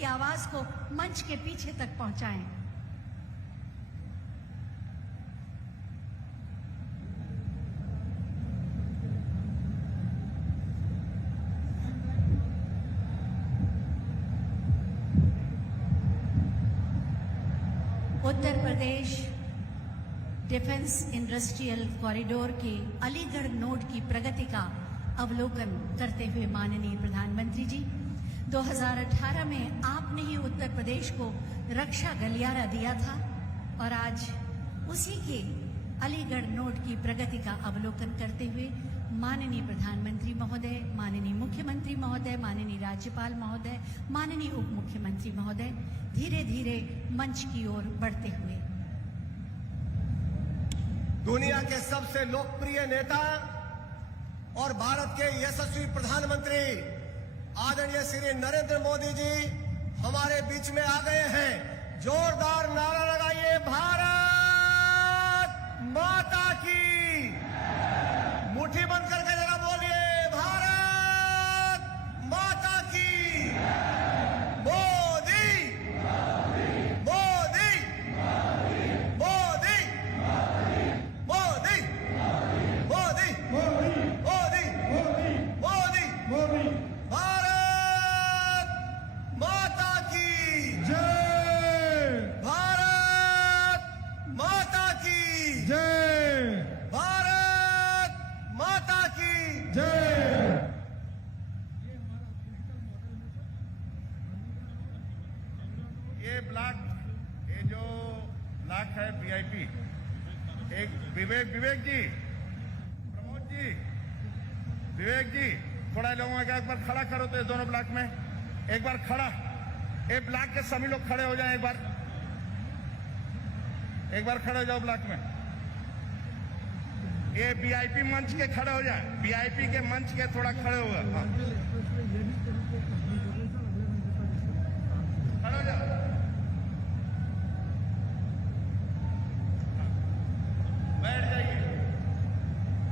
की आवाज को मंच के पीछे तक पहुंचाएं। Uttar Pradesh defence industrial corridor के अलीगढ़ नोड की प्रगति का अवलोकन करते हुए माननीय प्रधानमंत्री जी, 2018 में आपने ही उत्तर प्रदेश को रक्षा गलियारा दिया था और आज उसी के अलीगढ़ नोड की प्रगति का अवलोकन करते हुए माननीय प्रधानमंत्री महोदय, माननीय मुख्यमंत्री महोदय, माननीय राज्यपाल महोदय, माननीय उप मुख्यमंत्री महोदय धीरे धीरे मंच की ओर बढ़ते हुए दुनिया के सबसे लोकप्रिय नेता और भारत के यशस्वी प्रधानमंत्री आदरणीय श्री नरेंद्र मोदी जी हमारे बीच में आ गए हैं। जोरदार नारा लगाइए, भारत माता की। मुट्ठी बंद करके जरा बोलिए, भारत माता की। मोदी मोदी मोदी मोदी मोदी मोदी मोदी मोदी भारत माता की जय। भारत माता की जय। भारत माता की जय। ये ब्लॉक, ये जो ब्लॉक है वीआईपी, एक विवेक जी, प्रमोद जी, विवेक जी, थोड़ा लोगों का एक बार खड़ा करो तो ये दोनों ब्लॉक में एक बार खड़ा, एक ब्लॉक के सभी लोग खड़े हो जाएं, एक बार खड़े हो जाओ ब्लॉक में। ये वीआईपी मंच के खड़े हो जाए, वीआईपी के मंच के थोड़ा खड़े हो गए, हाँ। खड़े हो जाओ। बैठ जाइए,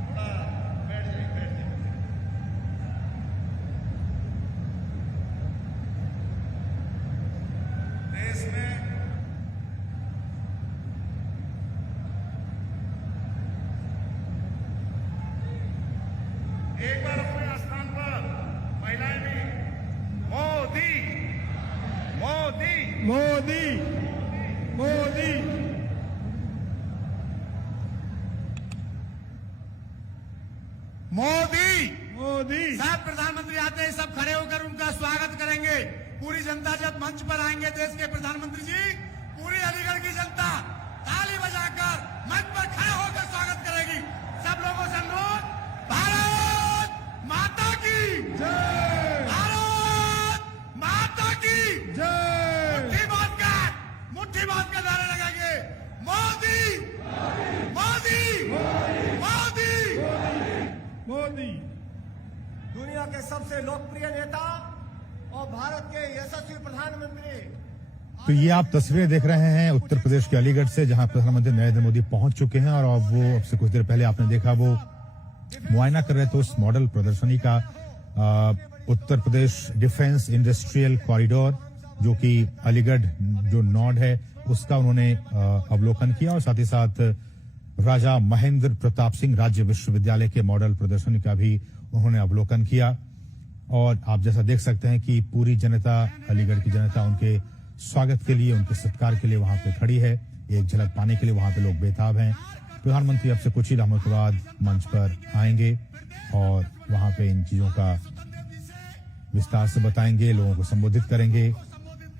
थोड़ा बैठ जाइए। देश में एक बार अपने स्थान पर महिलाएं भी मोदी मोदी मोदी मोदी मोदी मोदी। साहब प्रधानमंत्री आते हैं, सब खड़े होकर उनका स्वागत करेंगे। पूरी जनता जब मंच पर आएंगे देश के प्रधानमंत्री जी, पूरी अलीगढ़ की जनता ताली बजाकर मंच पर खड़े होकर स्वागत करेगी। सब लोगों से अनुरोध, भारत माता की जय। भारत माता की जय। मुट्ठी बांध कर नारे लगाएंगे, मोदी मोदी मोदी मोदी। दुनिया के सबसे लोकप्रिय नेता और भारत के यशस्वी प्रधानमंत्री। तो ये आप तस्वीरें देख रहे हैं उत्तर प्रदेश के अलीगढ़ से, जहां प्रधानमंत्री नरेंद्र मोदी पहुंच चुके हैं और अब वो अब से कुछ देर पहले आपने देखा वो मुआयना कर रहे थे उस मॉडल प्रदर्शनी का, Uttar Pradesh defence industrial corridor, जो कि अलीगढ़ जो नोड है उसका उन्होंने अवलोकन किया और साथ ही साथ राजा महेंद्र प्रताप सिंह राज्य विश्वविद्यालय के मॉडल प्रदर्शनी का भी उन्होंने अवलोकन किया। और आप जैसा देख सकते हैं कि पूरी जनता, अलीगढ़ की जनता उनके स्वागत के लिए, उनके सत्कार के लिए वहां पे खड़ी है। एक झलक पाने के लिए वहां पे लोग बेताब हैं। प्रधानमंत्री अब से कुछ ही लम्हों के बाद मंच पर आएंगे और वहां पे इन चीजों का विस्तार से बताएंगे, लोगों को संबोधित करेंगे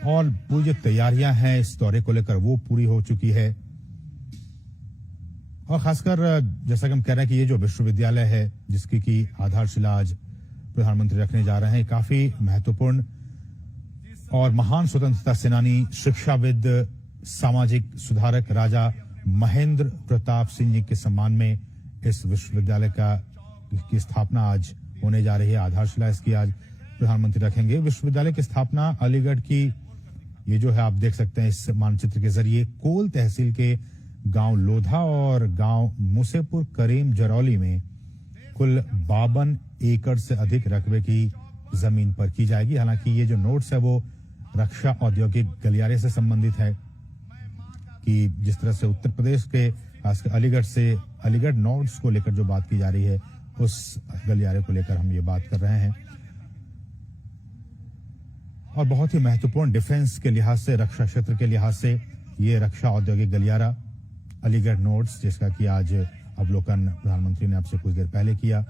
और पूरी जो तैयारियां हैं इस दौरे को लेकर वो पूरी हो चुकी है। और खासकर जैसा कि हम कह रहे हैं कि ये जो विश्वविद्यालय है जिसकी की आधारशिला आज प्रधानमंत्री रखने जा रहे हैं, काफी महत्वपूर्ण और महान स्वतंत्रता सेनानी, शिक्षाविद, सामाजिक सुधारक राजा महेंद्र प्रताप सिंह जी के सम्मान में इस विश्वविद्यालय की स्थापना आज होने जा रही है। आधारशिला इसकी आज प्रधानमंत्री रखेंगे। विश्वविद्यालय की स्थापना अलीगढ़ की, ये जो है आप देख सकते हैं इस मानचित्र के जरिए, कोल तहसील के गांव लोधा और गांव मुसेपुर करीम जरौली में कुल 52 एकड़ से अधिक रकबे की जमीन पर की जाएगी। हालांकि ये जो नोट्स है वो रक्षा औद्योगिक गलियारे से संबंधित है कि जिस तरह से उत्तर प्रदेश के खासकर अलीगढ़ से अलीगढ़ नोड्स को लेकर जो बात की जा रही है, उस गलियारे को लेकर हम ये बात कर रहे हैं। और बहुत ही महत्वपूर्ण डिफेंस के लिहाज से, रक्षा क्षेत्र के लिहाज से ये रक्षा औद्योगिक गलियारा अलीगढ़ नोड्स, जिसका कि आज अवलोकन प्रधानमंत्री ने आपसे कुछ देर पहले किया।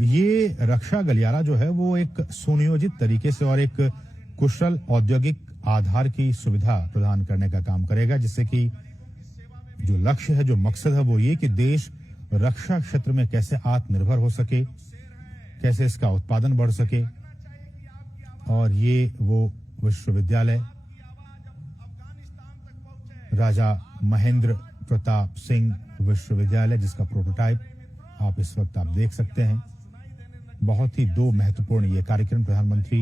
ये रक्षा गलियारा जो है वो एक सुनियोजित तरीके से और एक कुशल औद्योगिक आधार की सुविधा प्रदान करने का काम करेगा, जिससे कि जो लक्ष्य है, जो मकसद है वो ये कि देश रक्षा क्षेत्र में कैसे आत्मनिर्भर हो सके, कैसे इसका उत्पादन बढ़ सके। और ये वो विश्वविद्यालय राजा महेंद्र प्रताप सिंह विश्वविद्यालय, जिसका प्रोटोटाइप आप इस वक्त आप देख सकते हैं। बहुत ही दो महत्वपूर्ण ये कार्यक्रम प्रधानमंत्री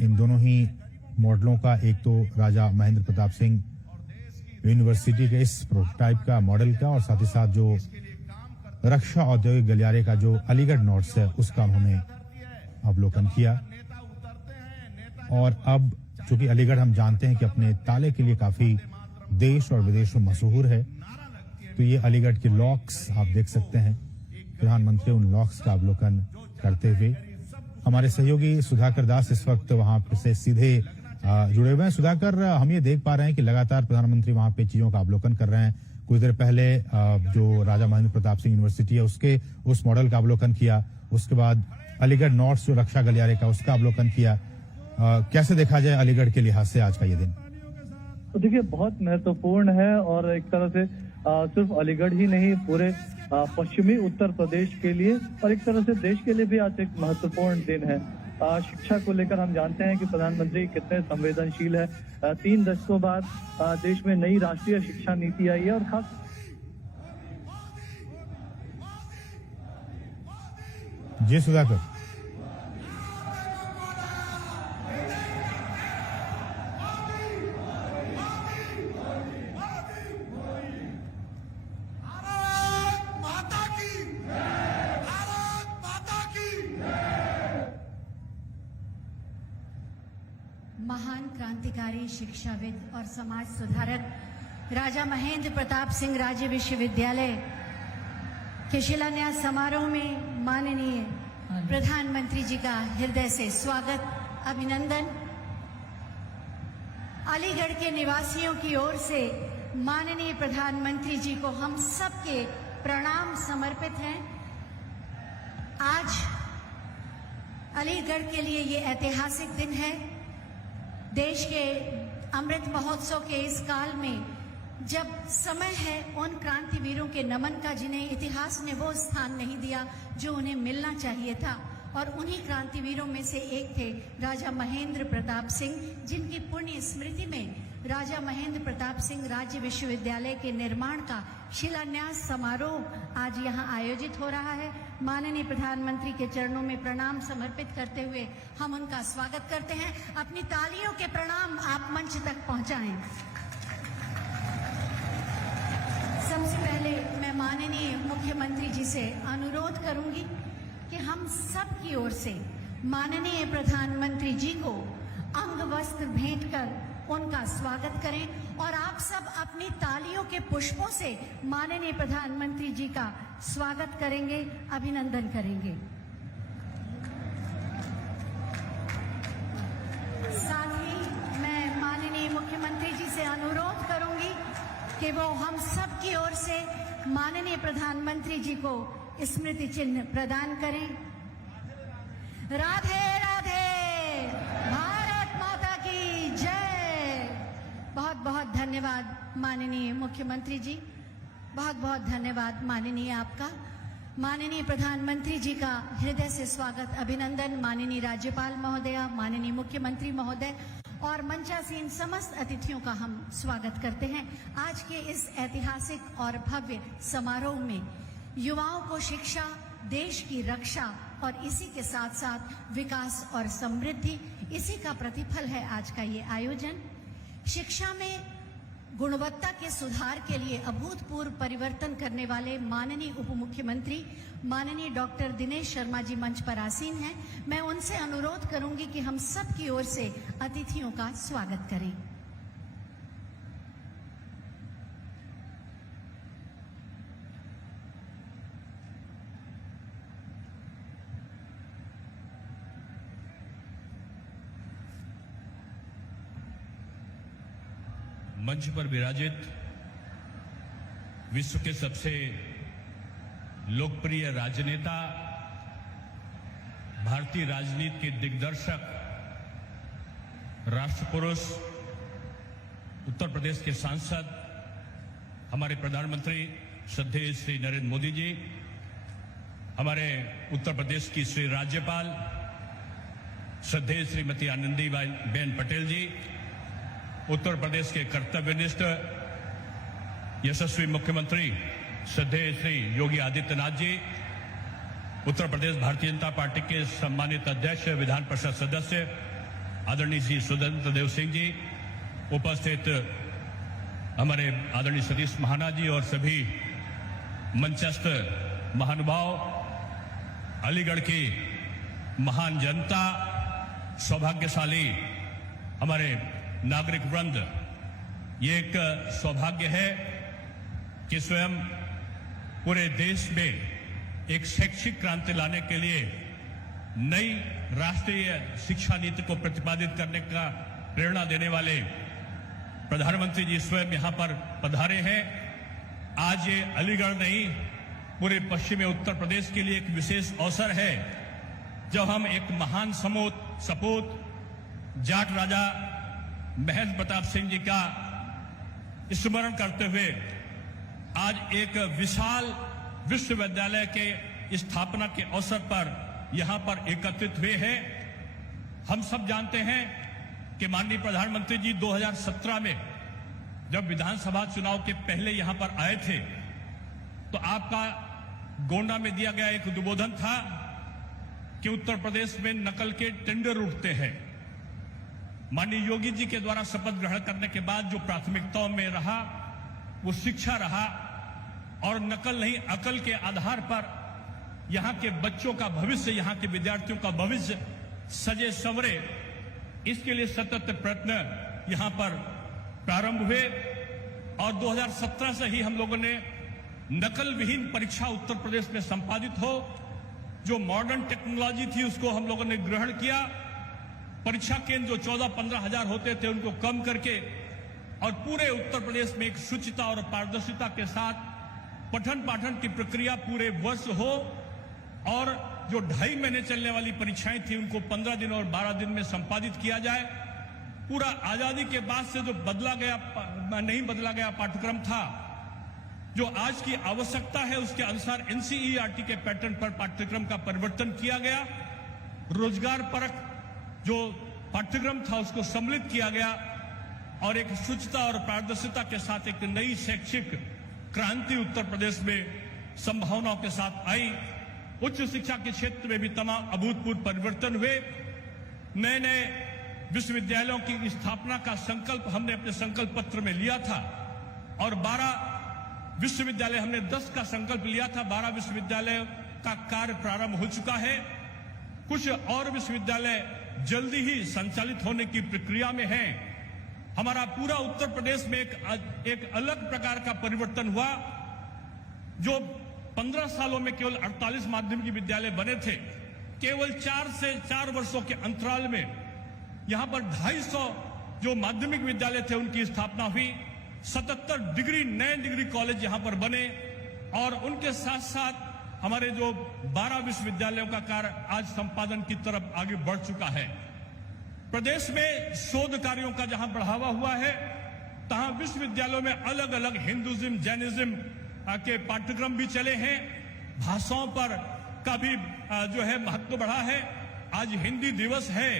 इन दोनों ही मॉडलों का, एक तो राजा महेंद्र प्रताप सिंह यूनिवर्सिटी के इस प्रोटोटाइप का, मॉडल का, और साथ ही साथ जो रक्षा औद्योगिक गलियारे का जो अलीगढ़ नोड्स है उसका उन्होंने अवलोकन किया। और अब चूंकि अलीगढ़ हम जानते हैं कि अपने ताले के लिए काफी देश और विदेश में मशहूर है, तो ये अलीगढ़ के लॉक्स आप देख सकते हैं। प्रधानमंत्री उन लॉक्स का अवलोकन करते हुए, हमारे सहयोगी सुधाकर दास इस वक्त वहां से सीधे जुड़े हुए हैं। सुधाकर, हम ये देख पा रहे हैं कि लगातार प्रधानमंत्री वहां पे चीजों का अवलोकन कर रहे हैं। कुछ देर पहले जो राजा महेंद्र प्रताप सिंह यूनिवर्सिटी है उसके उस मॉडल का अवलोकन किया, उसके बाद अलीगढ़ नॉर्थ जो रक्षा गलियारे का उसका अवलोकन किया। कैसे देखा जाए अलीगढ़ के लिहाज से आज का ये दिन? तो देखिए, बहुत महत्वपूर्ण है और एक तरह से सिर्फ अलीगढ़ ही नहीं, पूरे पश्चिमी उत्तर प्रदेश के लिए और एक तरह से देश के लिए भी आज एक महत्वपूर्ण दिन है। शिक्षा को लेकर हम जानते हैं कि प्रधानमंत्री कितने संवेदनशील है। 3 दशकों बाद देश में नई राष्ट्रीय शिक्षा नीति आई है और खास जी सुधाकर। महान क्रांतिकारी, शिक्षाविद और समाज सुधारक राजा महेंद्र प्रताप सिंह राज्य विश्वविद्यालय के शिलान्यास समारोह में माननीय प्रधानमंत्री जी का हृदय से स्वागत, अभिनंदन। अलीगढ़ के निवासियों की ओर से माननीय प्रधानमंत्री जी को हम सबके प्रणाम समर्पित हैं। आज अलीगढ़ के लिए ये ऐतिहासिक दिन है। देश के अमृत महोत्सव के इस काल में जब समय है उन क्रांतिवीरों के नमन का जिन्हें इतिहास ने वो स्थान नहीं दिया जो उन्हें मिलना चाहिए था, और उन्हीं क्रांतिवीरों में से एक थे राजा महेंद्र प्रताप सिंह, जिनकी पुण्य स्मृति में राजा महेंद्र प्रताप सिंह राज्य विश्वविद्यालय के निर्माण का शिलान्यास समारोह आज यहाँ आयोजित हो रहा है। माननीय प्रधानमंत्री के चरणों में प्रणाम समर्पित करते हुए हम उनका स्वागत करते हैं। अपनी तालियों के प्रणाम आप मंच तक पहुंचाएं। सबसे पहले मैं माननीय मुख्यमंत्री जी से अनुरोध करूंगी कि हम सब की ओर से माननीय प्रधानमंत्री जी को अंग वस्त्र भेंट कर उनका स्वागत करें और आप सब अपनी तालियों के पुष्पों से माननीय प्रधानमंत्री जी का स्वागत करेंगे, अभिनंदन करेंगे। साथ ही मैं माननीय मुख्यमंत्री जी से अनुरोध करूंगी कि वो हम सब की ओर से माननीय प्रधानमंत्री जी को स्मृति चिन्ह प्रदान करें। राधे राधे, भारत माता की जय। बहुत बहुत धन्यवाद माननीय मुख्यमंत्री जी, बहुत बहुत धन्यवाद माननीय आपका। माननीय प्रधानमंत्री जी का हृदय से स्वागत, अभिनंदन। माननीय राज्यपाल महोदया, माननीय मुख्यमंत्री महोदय और मंचासीन समस्त अतिथियों का हम स्वागत करते हैं। आज के इस ऐतिहासिक और भव्य समारोह में युवाओं को शिक्षा, देश की रक्षा और इसी के साथ साथ विकास और समृद्धि, इसी का प्रतिफल है आज का ये आयोजन। शिक्षा में गुणवत्ता के सुधार के लिए अभूतपूर्व परिवर्तन करने वाले माननीय उप मुख्यमंत्री माननीय डॉक्टर दिनेश शर्मा जी मंच पर आसीन हैं। मैं उनसे अनुरोध करूंगी कि हम सब की ओर से अतिथियों का स्वागत करें। मंच पर विराजित विश्व के सबसे लोकप्रिय राजनेता, भारतीय राजनीति के दिग्दर्शक, राष्ट्र पुरुष, उत्तर प्रदेश के सांसद, हमारे प्रधानमंत्री श्रद्धेय श्री नरेंद्र मोदी जी, हमारे उत्तर प्रदेश की श्री राज्यपाल श्रद्धेय श्रीमती आनंदीबेन पटेल जी, उत्तर प्रदेश के कर्तव्यनिष्ठ यशस्वी मुख्यमंत्री श्रद्धेय श्री योगी आदित्यनाथ जी, उत्तर प्रदेश भारतीय जनता पार्टी के सम्मानित अध्यक्ष, विधान परिषद सदस्य आदरणीय श्री स्वतंत्र देव सिंह जी, उपस्थित हमारे आदरणीय सतीश महाना जी और सभी मंचस्थ महानुभाव, अलीगढ़ की महान जनता, सौभाग्यशाली हमारे नागरिक वृंद, ये एक सौभाग्य है कि स्वयं पूरे देश में एक शैक्षिक क्रांति लाने के लिए नई राष्ट्रीय शिक्षा नीति को प्रतिपादित करने का प्रेरणा देने वाले प्रधानमंत्री जी स्वयं यहां पर पधारे हैं। आज ये अलीगढ़ नहीं, पूरे पश्चिमी उत्तर प्रदेश के लिए एक विशेष अवसर है जब हम एक महान सपूत जाट राजा महंत प्रताप सिंह जी का स्मरण करते हुए आज एक विशाल विश्वविद्यालय के स्थापना के अवसर पर यहां पर एकत्रित हुए हैं। हम सब जानते हैं कि माननीय प्रधानमंत्री जी 2017 में जब विधानसभा चुनाव के पहले यहां पर आए थे तो आपका गोंडा में दिया गया एक उद्बोधन था कि उत्तर प्रदेश में नकल के टेंडर उठते हैं। माननीय योगी जी के द्वारा शपथ ग्रहण करने के बाद जो प्राथमिकताओं में रहा वो शिक्षा रहा और नकल नहीं अकल के आधार पर यहां के बच्चों का भविष्य, यहां के विद्यार्थियों का भविष्य सजे संवरे, इसके लिए सतत प्रयत्न यहां पर प्रारंभ हुए और 2017 से ही हम लोगों ने नकल विहीन परीक्षा उत्तर प्रदेश में संपादित हो, जो मॉडर्न टेक्नोलॉजी थी उसको हम लोगों ने ग्रहण किया। परीक्षा केंद्र जो 14-15 हजार होते थे उनको कम करके और पूरे उत्तर प्रदेश में एक शुचिता और पारदर्शिता के साथ पठन पाठन की प्रक्रिया पूरे वर्ष हो और जो 2.5 महीने चलने वाली परीक्षाएं थी उनको 15 दिन और 12 दिन में संपादित किया जाए। पूरा आजादी के बाद से जो नहीं बदला गया पाठ्यक्रम था, जो आज की आवश्यकता है उसके अनुसार एनसीईआरटी के पैटर्न पर पाठ्यक्रम का परिवर्तन किया गया। रोजगार परक जो पाठ्यक्रम था उसको सम्मिलित किया गया और एक शुचिता और पारदर्शिता के साथ एक नई शैक्षिक क्रांति उत्तर प्रदेश में संभावनाओं के साथ आई। उच्च शिक्षा के क्षेत्र में भी तमाम अभूतपूर्व परिवर्तन हुए। नए नए विश्वविद्यालयों की स्थापना का संकल्प हमने अपने संकल्प पत्र में लिया था और 12 विश्वविद्यालय, हमने 10 का संकल्प लिया था, 12 विश्वविद्यालय का कार्य प्रारंभ हो चुका है। कुछ और विश्वविद्यालय जल्दी ही संचालित होने की प्रक्रिया में हैं। हमारा पूरा उत्तर प्रदेश में एक अलग प्रकार का परिवर्तन हुआ। जो 15 सालों में केवल 48 माध्यमिक विद्यालय बने थे, केवल 4 से 4 वर्षों के अंतराल में यहां पर 250 जो माध्यमिक विद्यालय थे उनकी स्थापना हुई। 77 नए डिग्री कॉलेज यहां पर बने और उनके साथ साथ हमारे जो 12 विश्वविद्यालयों का कार्य आज संपादन की तरफ आगे बढ़ चुका है। प्रदेश में शोध कार्यों का जहां बढ़ावा हुआ है, तहां विश्वविद्यालयों में अलग अलग हिंदुइज्म, जैनिज्म के पाठ्यक्रम भी चले हैं। भाषाओं पर का भी जो है महत्व बढ़ा है। आज हिंदी दिवस है,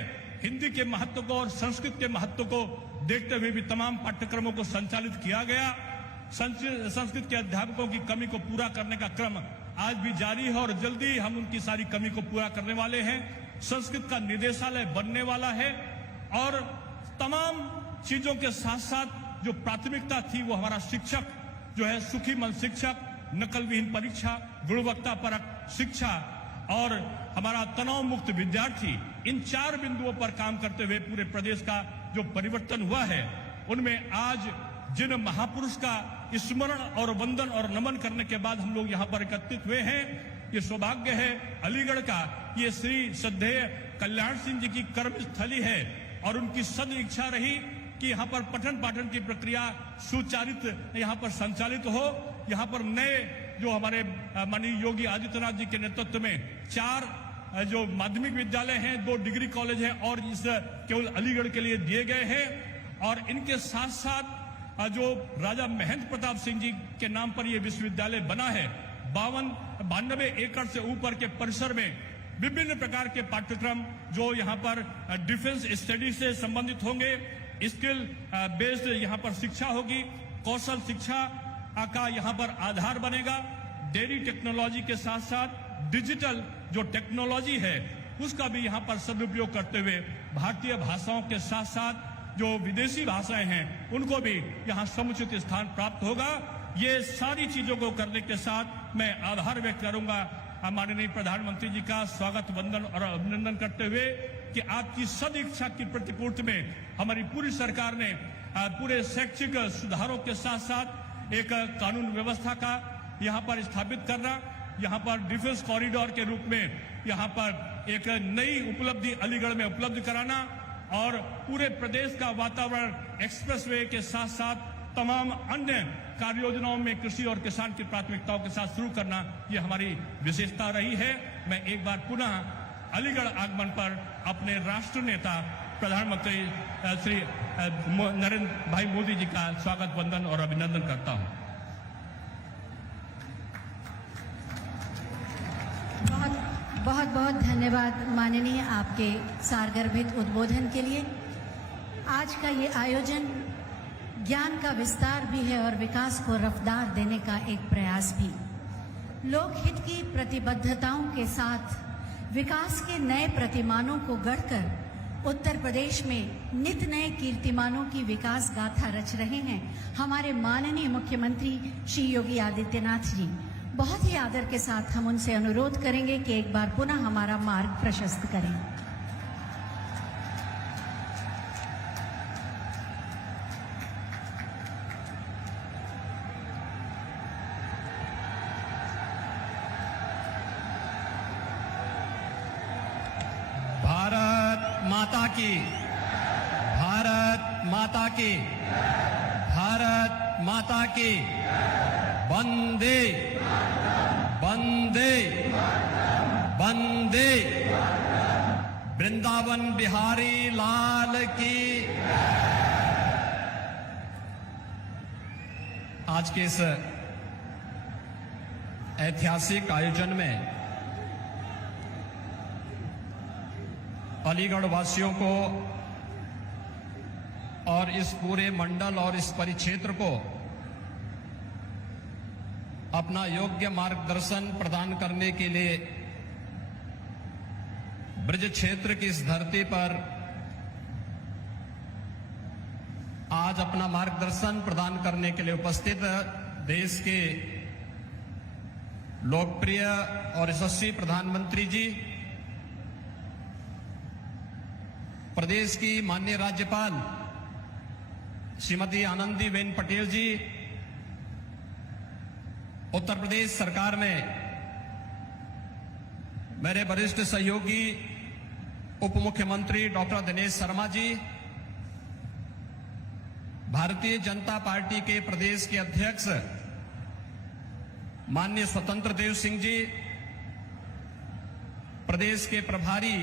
हिंदी के महत्व को और संस्कृत के महत्व को देखते हुए भी तमाम पाठ्यक्रमों को संचालित किया गया। संस्कृत के अध्यापकों की कमी को पूरा करने का क्रम आज भी जारी है और जल्दी हम उनकी सारी कमी को पूरा करने वाले हैं। संस्कृत का निदेशालय बनने वाला है और तमाम चीजों के साथ साथ जो प्राथमिकता थी वो हमारा शिक्षक जो है सुखी मन शिक्षक, नकल विहीन परीक्षा, गुणवत्ता परक शिक्षा और हमारा तनाव मुक्त विद्यार्थी, इन 4 बिंदुओं पर काम करते हुए पूरे प्रदेश का जो परिवर्तन हुआ है, उनमें आज जिन महापुरुष का स्मरण और वंदन और नमन करने के बाद हम लोग यहाँ पर एकत्रित हुए हैं, ये सौभाग्य है अलीगढ़ का। ये श्री श्रद्धेय कल्याण सिंह जी की कर्मस्थली है और उनकी सद इच्छा रही कि यहाँ पर पठन पाठन की प्रक्रिया सुचारित यहाँ पर संचालित हो। यहाँ पर नए जो हमारे माननीय योगी आदित्यनाथ जी के नेतृत्व में 4 जो माध्यमिक विद्यालय हैं, 2 डिग्री कॉलेज हैं और इस केवल अलीगढ़ के लिए दिए गए हैं। और इनके साथ साथ जो राजा महेंद्र प्रताप सिंह जी के नाम पर यह विश्वविद्यालय बना है, 92 एकड़ से ऊपर के परिसर में विभिन्न प्रकार के पाठ्यक्रम जो यहाँ पर डिफेंस स्टडी से संबंधित होंगे, स्किल बेस्ड यहाँ पर शिक्षा होगी, कौशल शिक्षा का यहाँ पर आधार बनेगा। डेयरी टेक्नोलॉजी के साथ साथ डिजिटल जो टेक्नोलॉजी है उसका भी यहाँ पर सदुपयोग करते हुए भारतीय भाषाओं के साथ साथ जो विदेशी भाषाएं हैं उनको भी यहाँ समुचित स्थान प्राप्त होगा। ये सारी चीजों को करने के साथ मैं आभार व्यक्त करूंगा माननीय प्रधानमंत्री जी का स्वागत वंदन और अभिनंदन करते हुए कि आपकी सद इच्छा की प्रतिपूर्ति में हमारी पूरी सरकार ने पूरे शैक्षिक सुधारों के साथ साथ एक कानून व्यवस्था का यहाँ पर स्थापित करना, यहाँ पर डिफेंस कॉरिडोर के रूप में यहाँ पर एक नई उपलब्धि अलीगढ़ में उपलब्ध कराना और पूरे प्रदेश का वातावरण एक्सप्रेसवे के साथ साथ तमाम अन्य कार्य योजनाओं में कृषि और किसान की प्राथमिकताओं के साथ शुरू करना, ये हमारी विशेषता रही है। मैं एक बार पुनः अलीगढ़ आगमन पर अपने राष्ट्र नेता प्रधानमंत्री श्री नरेंद्र भाई मोदी जी का स्वागत वंदन और अभिनंदन करता हूं। बहुत बहुत धन्यवाद माननीय आपके सारगर्भित उद्बोधन के लिए। आज का ये आयोजन ज्ञान का विस्तार भी है और विकास को रफ्तार देने का एक प्रयास भी। लोकहित की प्रतिबद्धताओं के साथ विकास के नए प्रतिमानों को गढ़कर उत्तर प्रदेश में नित नए कीर्तिमानों की विकास गाथा रच रहे हैं हमारे माननीय मुख्यमंत्री श्री योगी आदित्यनाथ जी। बहुत ही आदर के साथ हम उनसे अनुरोध करेंगे कि एक बार पुनः हमारा मार्ग प्रशस्त करें। भारत माता की, भारत माता की, भारत माता की। वंदे वंदे वंदे। वृंदावन बिहारी लाल की। आज के इस ऐतिहासिक आयोजन में अलीगढ़ वासियों को और इस पूरे मंडल और इस परिक्षेत्र को अपना योग्य मार्गदर्शन प्रदान करने के लिए ब्रज क्षेत्र की इस धरती पर आज अपना मार्गदर्शन प्रदान करने के लिए उपस्थित देश के लोकप्रिय और यशस्वी प्रधानमंत्री जी, प्रदेश की माननीय राज्यपाल श्रीमती आनंदीबेन पटेल जी, उत्तर प्रदेश सरकार में मेरे वरिष्ठ सहयोगी उप मुख्यमंत्री डॉक्टर दिनेश शर्मा जी, भारतीय जनता पार्टी के प्रदेश के अध्यक्ष माननीय स्वतंत्र देव सिंह जी, प्रदेश के प्रभारी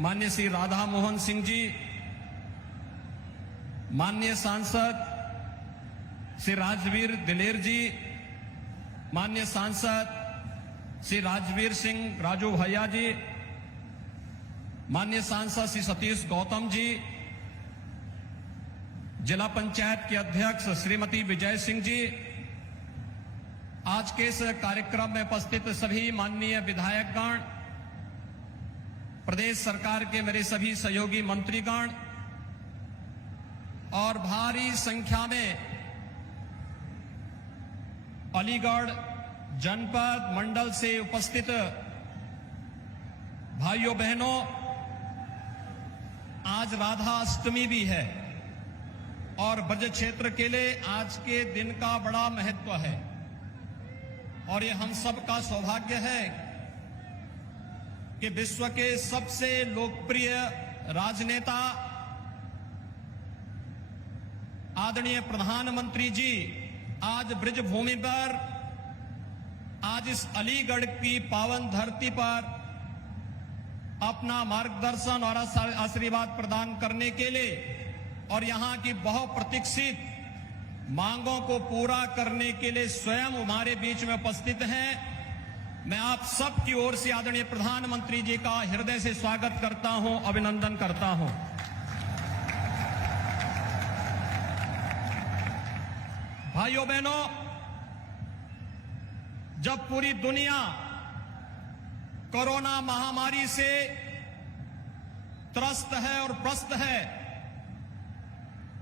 माननीय श्री राधा मोहन सिंह जी, माननीय सांसद श्री राजवीर दिलेर जी, माननीय सांसद श्री राजवीर सिंह राजू भैया जी, माननीय सांसद श्री सतीश गौतम जी, जिला पंचायत के अध्यक्ष श्रीमती विजय सिंह जी, आज के इस कार्यक्रम में उपस्थित सभी माननीय विधायकगण, प्रदेश सरकार के मेरे सभी सहयोगी मंत्रीगण और भारी संख्या में अलीगढ़ जनपद मंडल से उपस्थित भाइयों बहनों, आज राधा अष्टमी भी है और ब्रज क्षेत्र के लिए आज के दिन का बड़ा महत्व है। और ये हम सब का सौभाग्य है कि विश्व के सबसे लोकप्रिय राजनेता आदरणीय प्रधानमंत्री जी आज ब्रज भूमि पर, आज इस अलीगढ़ की पावन धरती पर अपना मार्गदर्शन और आशीर्वाद प्रदान करने के लिए और यहां की बहुप्रतीक्षित मांगों को पूरा करने के लिए स्वयं हमारे बीच में उपस्थित हैं। मैं आप सब की ओर से आदरणीय प्रधानमंत्री जी का हृदय से स्वागत करता हूं, अभिनंदन करता हूं। भाइयों बहनों, जब पूरी दुनिया कोरोना महामारी से त्रस्त है और प्रस्त है,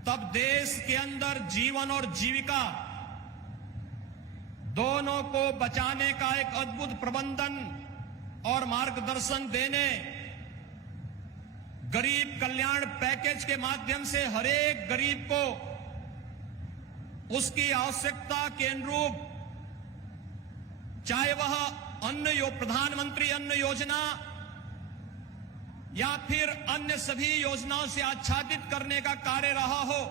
तब देश के अंदर जीवन और जीविका दोनों को बचाने का एक अद्भुत प्रबंधन और मार्गदर्शन देने, गरीब कल्याण पैकेज के माध्यम से हर एक गरीब को उसकी आवश्यकता के अनुरूप, चाहे वह प्रधानमंत्री अन्न योजना या फिर अन्य सभी योजनाओं से आच्छादित करने का कार्य रहा हो,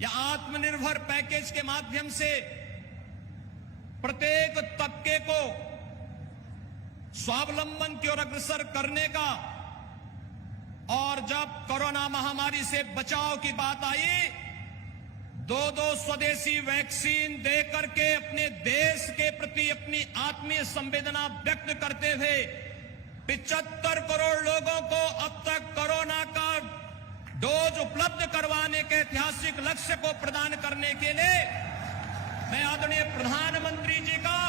या आत्मनिर्भर पैकेज के माध्यम से प्रत्येक तबके को स्वावलंबन की ओर अग्रसर करने का, और जब कोरोना महामारी से बचाव की बात आई, दो स्वदेशी वैक्सीन दे करके अपने देश के प्रति अपनी आत्मीय संवेदना व्यक्त करते हुए 75 करोड़ लोगों को अब तक कोरोना का डोज उपलब्ध करवाने के ऐतिहासिक लक्ष्य को प्रदान करने के लिए मैं आदरणीय प्रधानमंत्री जी का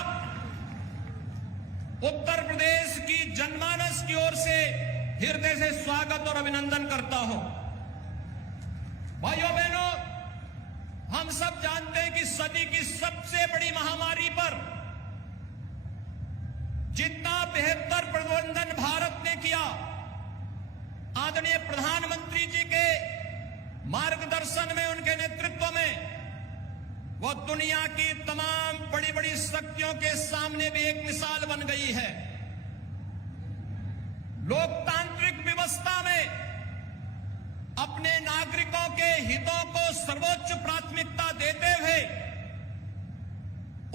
उत्तर प्रदेश की जनमानस की ओर से हृदय से स्वागत और अभिनंदन करता हूं। भाइयों बहनों, हम सब जानते हैं कि सदी की सबसे बड़ी महामारी पर जितना बेहतर प्रबंधन भारत ने किया, आदरणीय प्रधानमंत्री जी के मार्गदर्शन में, उनके नेतृत्व में, वह दुनिया की तमाम बड़ी बड़ी शक्तियों के सामने भी एक मिसाल बन गई है। लोकतांत्रिक व्यवस्था में अपने नागरिकों के हितों को सर्वोच्च प्राथमिकता देते हुए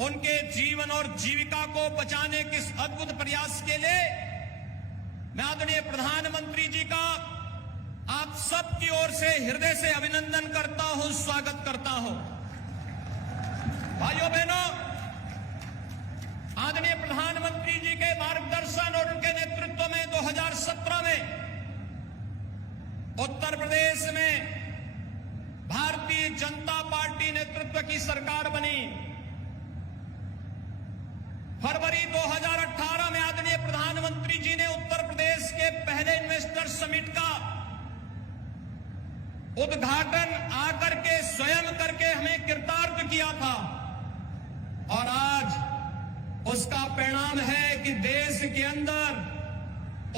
उनके जीवन और जीविका को बचाने के इस अद्भुत प्रयास के लिए मैं आदरणीय प्रधानमंत्री जी का आप सबकी ओर से हृदय से अभिनंदन करता हूं, स्वागत करता हूं। भाइयों बहनों, आदरणीय प्रधानमंत्री जी के मार्गदर्शन और उनके नेतृत्व में 2017 में उत्तर प्रदेश में भारतीय जनता पार्टी नेतृत्व की सरकार बनी। फरवरी 2018 में आदरणीय प्रधानमंत्री जी ने उत्तर प्रदेश के पहले इन्वेस्टर समिट का उद्घाटन आकर के स्वयं करके हमें कृतार्थ किया था, और आज उसका परिणाम है कि देश के अंदर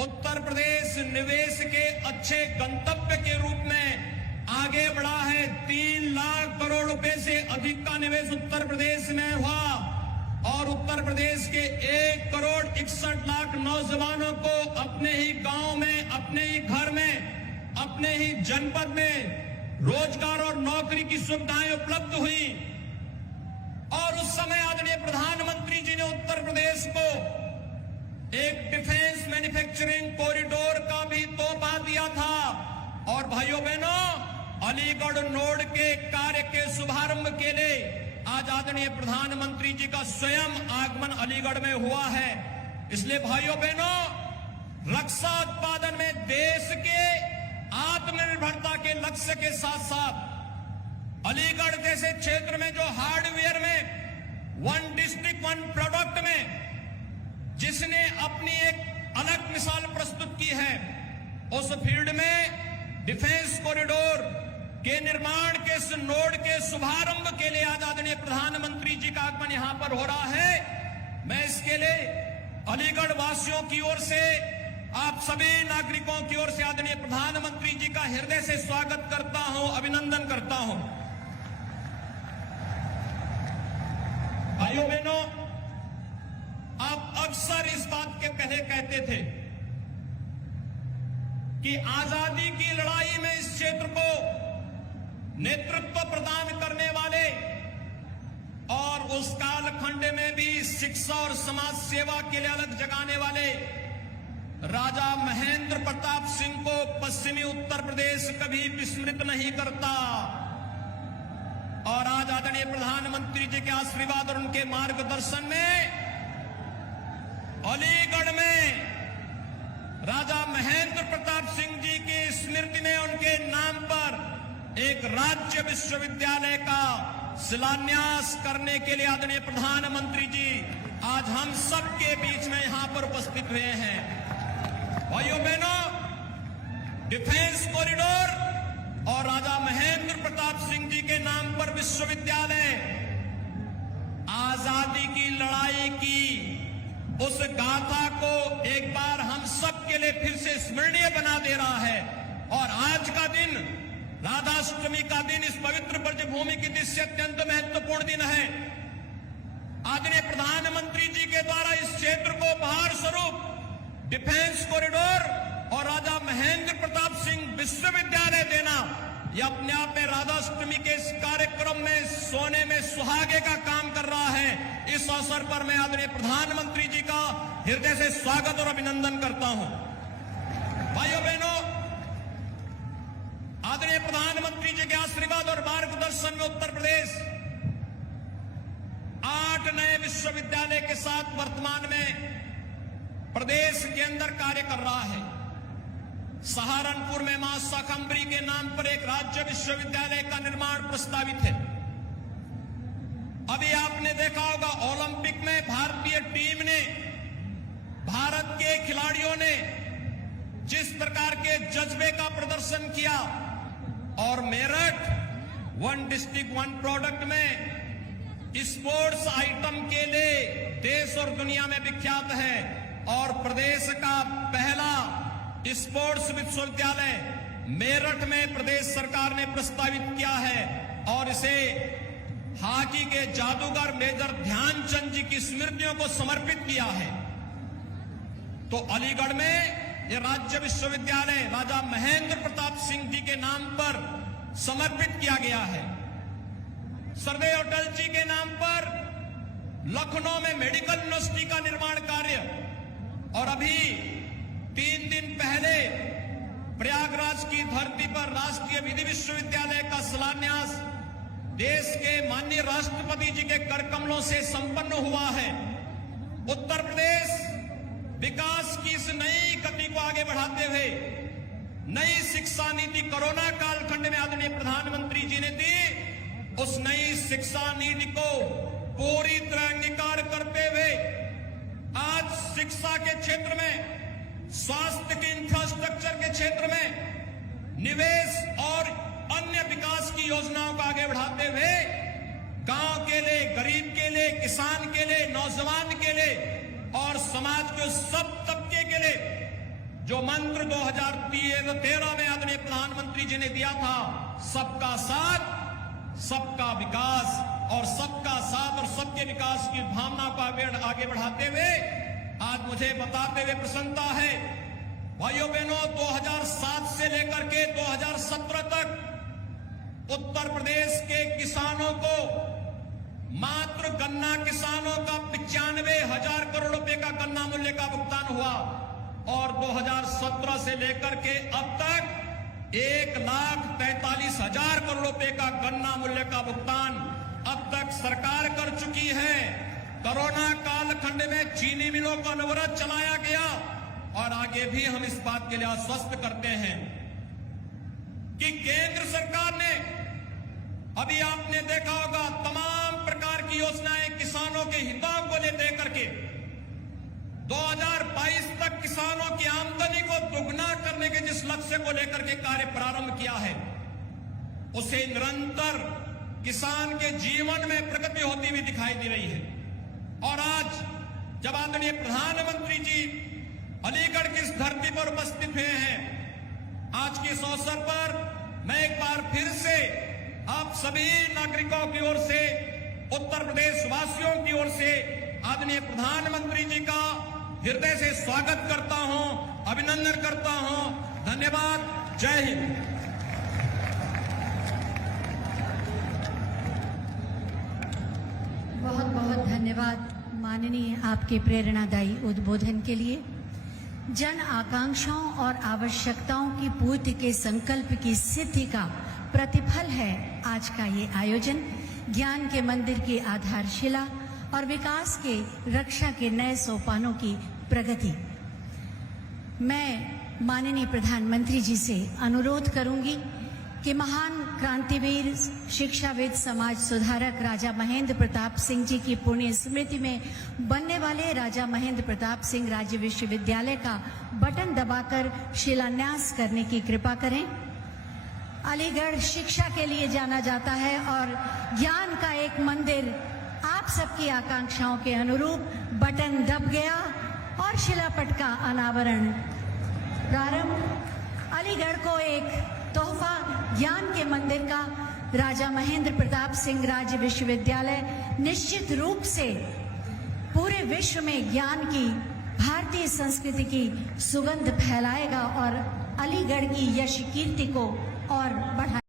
उत्तर प्रदेश निवेश के अच्छे गंतव्य के रूप में आगे बढ़ा है। 3 लाख करोड़ रुपए से अधिक का निवेश उत्तर प्रदेश में हुआ, और उत्तर प्रदेश के 1 करोड़ 61 लाख नौजवानों को अपने ही गांव में, अपने ही घर में, अपने ही जनपद में रोजगार और नौकरी की सुविधाएं उपलब्ध हुई। और उस समय आदरणीय प्रधानमंत्री जी ने उत्तर प्रदेश को एक डिफेंस मैन्युफैक्चरिंग कॉरिडोर का भी तोहफा दिया था। और भाइयों बहनों, अलीगढ़ नोड के कार्य के शुभारंभ के लिए आज आदरणीय प्रधानमंत्री जी का स्वयं आगमन अलीगढ़ में हुआ है। इसलिए भाइयों बहनों, रक्षा उत्पादन में देश के आत्मनिर्भरता के लक्ष्य के साथ साथ अलीगढ़ जैसे क्षेत्र में जो हार्डवेयर में 1 डिस्ट्रिक्ट 1 प्रोडक्ट में जिसने अपनी एक अलग मिसाल प्रस्तुत की है, उस फील्ड में डिफेंस कॉरिडोर के निर्माण के इस नोड के शुभारंभ के लिए आज आदरणीय प्रधानमंत्री जी का आगमन यहां पर हो रहा है। मैं इसके लिए अलीगढ़ वासियों की ओर से, आप सभी नागरिकों की ओर से आदरणीय प्रधानमंत्री जी का हृदय से स्वागत करता हूं, अभिनंदन करता हूं। भाइयों बहनों, आप अक्सर इस बात के पहले कहते थे कि आजादी की लड़ाई में इस क्षेत्र को नेतृत्व प्रदान करने वाले और उस कालखंड में भी शिक्षा और समाज सेवा के लिए अलग जगाने वाले राजा महेंद्र प्रताप सिंह को पश्चिमी उत्तर प्रदेश कभी विस्मृत नहीं करता। और आज आदरणीय प्रधानमंत्री जी के आशीर्वाद और उनके मार्गदर्शन में अलीगढ़ में राजा महेंद्र प्रताप सिंह जी की स्मृति में उनके नाम पर एक राज्य विश्वविद्यालय का शिलान्यास करने के लिए आदरणीय प्रधानमंत्री जी आज हम सबके बीच में यहां पर उपस्थित हुए हैं। भाइयों बहनों, डिफेंस कॉरिडोर और राजा महेंद्र प्रताप सिंह जी के नाम पर विश्वविद्यालय आजादी की लड़ाई की उस गाथा को एक बार हम सब के लिए फिर से स्मरणीय बना दे रहा है। और आज का दिन, राधाष्टमी का दिन, इस पवित्र ब्रजभूमि की दृष्टि अत्यंत महत्वपूर्ण दिन है। आदरणीय प्रधानमंत्री जी के द्वारा इस क्षेत्र को उपहार स्वरूप डिफेंस कॉरिडोर और राजा महेंद्र प्रताप सिंह विश्वविद्यालय देना, यह अपने आप में राधाष्टमी के इस कार्यक्रम में सोने में सुहागे का काम कर रहा है। इस अवसर पर मैं आदरणीय प्रधानमंत्री जी का हृदय से स्वागत और अभिनंदन करता हूं। भाइयों बहनों, आदरणीय प्रधानमंत्री जी के आशीर्वाद और मार्गदर्शन में उत्तर प्रदेश 8 नए विश्वविद्यालय के साथ वर्तमान में प्रदेश के अंदर कार्य कर रहा है। सहारनपुर में मां शाकंभरी के नाम पर एक राज्य विश्वविद्यालय का निर्माण प्रस्तावित है। अभी आपने देखा होगा ओलंपिक में भारतीय टीम ने, भारत के खिलाड़ियों ने जिस प्रकार के जज्बे का प्रदर्शन किया, और Meerut one district one product में स्पोर्ट्स आइटम के लिए देश और दुनिया में विख्यात है। और प्रदेश का पहला स्पोर्ट्स विश्वविद्यालय मेरठ में प्रदेश सरकार ने प्रस्तावित किया है और इसे हॉकी के जादूगर मेजर ध्यानचंद जी की स्मृतियों को समर्पित किया है। तो अलीगढ़ में यह राज्य विश्वविद्यालय राजा महेंद्र प्रताप सिंह जी के नाम पर समर्पित किया गया है। सरदेव अटल जी के नाम पर लखनऊ में मेडिकल यूनिवर्सिटी का निर्माण कार्य, और अभी 3 दिन पहले प्रयागराज की धरती पर राष्ट्रीय विधि विश्वविद्यालय का शिलान्यास देश के माननीय राष्ट्रपति जी के कर कमलों से संपन्न हुआ है। उत्तर प्रदेश विकास की इस नई गति को आगे बढ़ाते हुए नई शिक्षा नीति कोरोना कालखंड में आदरणीय प्रधानमंत्री जी ने दी, उस नई शिक्षा नीति को पूरी तरह अंगीकार करते हुए आज शिक्षा के क्षेत्र में, स्वास्थ्य के इंफ्रास्ट्रक्चर के क्षेत्र में निवेश और अन्य विकास की योजनाओं को आगे बढ़ाते हुए गांव के लिए, गरीब के लिए, किसान के लिए, नौजवान के लिए और समाज के सब तबके के लिए जो मंत्र 2013 में आदरणीय प्रधानमंत्री जी ने दिया था, सबका साथ, सबका विकास, और सबका साथ और सबके विकास की भावना को आगे बढ़ाते हुए आज मुझे बताते हुए प्रसन्नता है, भाइयों बहनों, 2007 से लेकर के 2017 तक उत्तर प्रदेश के किसानों को, मात्र गन्ना किसानों का 95,000 करोड़ रुपए का गन्ना मूल्य का भुगतान हुआ, और 2017 से लेकर के अब तक 1,43,000 करोड़ रुपए का गन्ना मूल्य का भुगतान अब तक सरकार कर चुकी है। कोरोना कालखंड में चीनी मिलों का अनवरत चलाया गया, और आगे भी हम इस बात के लिए आश्वस्त करते हैं कि केंद्र सरकार ने, अभी आपने देखा होगा, तमाम प्रकार की योजनाएं किसानों के हितों को लेकर के 2022 तक किसानों की आमदनी को दुगना करने के जिस लक्ष्य को लेकर के कार्य प्रारंभ किया है, उसे निरंतर किसान के जीवन में प्रगति होती हुई दिखाई दे रही है। और आज जब आदरणीय प्रधानमंत्री जी अलीगढ़ की इस धरती पर उपस्थित हुए हैं, आज के इस अवसर पर मैं एक बार फिर से आप सभी नागरिकों की ओर से, उत्तर प्रदेश वासियों की ओर से आदरणीय प्रधानमंत्री जी का हृदय से स्वागत करता हूं, अभिनंदन करता हूं। धन्यवाद। जय हिंद। बहुत बहुत धन्यवाद माननीय आपके प्रेरणादायी उद्बोधन के लिए। जन आकांक्षाओं और आवश्यकताओं की पूर्ति के संकल्प की सिद्धि का प्रतिफल है आज का ये आयोजन। ज्ञान के मंदिर की आधारशिला और विकास के रक्षा के नए सोपानों की प्रगति। मैं माननीय प्रधानमंत्री जी से अनुरोध करूंगी कि महान क्रांतिवीर, शिक्षाविद, समाज सुधारक राजा महेंद्र प्रताप सिंह जी की पुण्य स्मृति में बनने वाले राजा महेंद्र प्रताप सिंह राज्य विश्वविद्यालय का बटन दबाकर शिलान्यास करने की कृपा करें। अलीगढ़ शिक्षा के लिए जाना जाता है और ज्ञान का एक मंदिर आप सबकी आकांक्षाओं के अनुरूप बटन दब गया और शिलापट का अनावरण प्रारंभ। अलीगढ़ को एक तोहफा ज्ञान के मंदिर का राजा महेंद्र प्रताप सिंह राज्य विश्वविद्यालय निश्चित रूप से पूरे विश्व में ज्ञान की, भारतीय संस्कृति की सुगंध फैलाएगा और अलीगढ़ की यश कीर्ति को और बढ़ाएगा।